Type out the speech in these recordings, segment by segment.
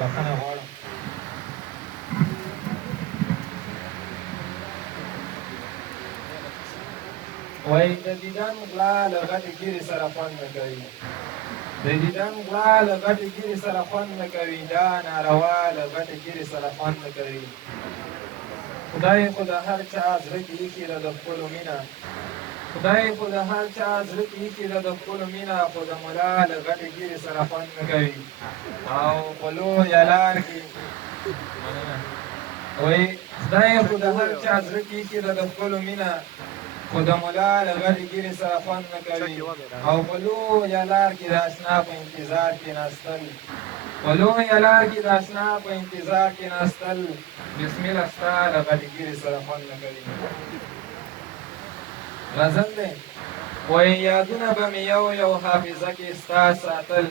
بخښنه غواړم. وایي د دیدن غلا له غټې ګیرې سره خوند نه کوي. د دیدن غلا له غټې ګیرې سره خوند نه کوي. دا ناروا له غټې ګیرې سره خوند نه کوي. خدای خو د هر چا زړه کې ایښې ده د ښکلو مینه. خدای خو د هر چا زړه کې ایښې ده د ښکلو مینه، خو د ملا له غټې ګیرې سره خوند نه کوي. او په لویه لار کې وایي خدای خو د هر چا زړه کې ایښې ده د ښکلو مینه، خو د ملا له غټې ګیرې سره خوند نه کوي. او په لویه لار کې د اشنا په انتظار کې ناستل، په لویه لار کې د اشنا په انتظار کې ناستل، بسمله ستا له غټې ګیرې سره خوند نه کوي. غزل دی وایي یادونه به مې یو یو حافظه کې ستا ساتل،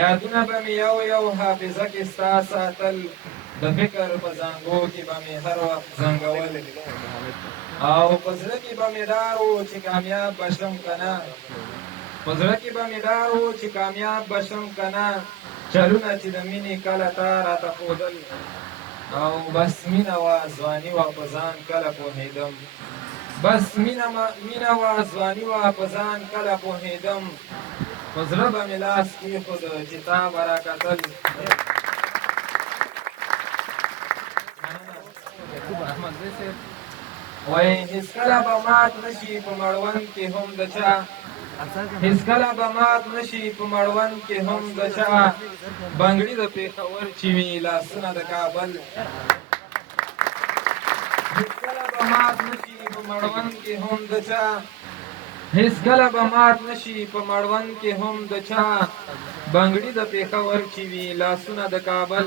یادونه به مې یو یو حافظه کې ستا ساتل، د فکر په زانګو کې به مې هر وخت زنګول، او په زړه کې به مې ډار و چې کامیاب به شم که نه، په زړه کې به مې ډار و چې کامیاب به شم که نه، چلونه چې د مینې کله تا راته ښودل، او بس مینه وه ځواني وه په ځان کله پوهېدم، بس مینه وه ځواني وه په ځان کله پوهېدم، په زړه به مې لاس کېښود چې تا به راکتل. وایي هېڅکله به مات نه شي په مړوند کې هم د چا، هېڅکله به مات نه شي په مړوند کې هم د چا، بنګړي د پېښور چې وي لاسونه د کابل، هېڅکله به مات نه شي په مړوند کې هم د چا، هېڅکله به مات نه شي په مړوند کې هم د چا، بنګړي د پېښور چې وي لاسونه د کابل،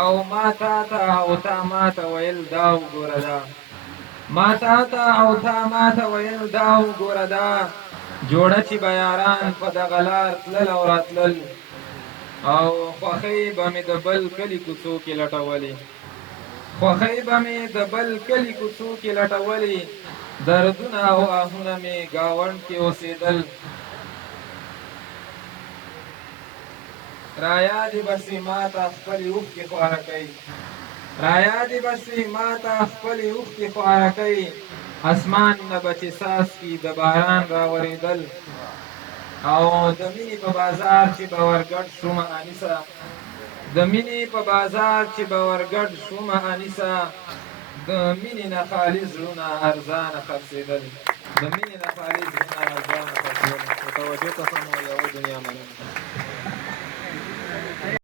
او ما تا ته او تا ما ته ویل دا وګوره دا، ما تا ته او تا ما ته ویل دا وګوره دا، جوړه چې به یاران په دغه لار تلل او راتلل، او خوښۍ به مې د بل کلي کوڅو کې لټولې، خوښۍ به مې د بل کلي کوڅو کې لټولې، دردونه او آهونه مې ګاونډ کې اوسېدل، رایادې به سي ماته خپلې اوښکې خوارکۍ، رایادې به سي ماته خپلې اوښکې خوارکۍ، اسمان نه به چې څاڅکي د باران راورېدل، او د مینې په بازار چې به ورګډ شومه انیسه، د مینې په بازار چې به ورګډ شومه انیسه، د مینې نه خالي زړونه ارزانه خرڅېدل، د مینې نه خالي زړونه ارزانه خرڅېدل. په توجه ته ښه مو یوه دنیا مننه.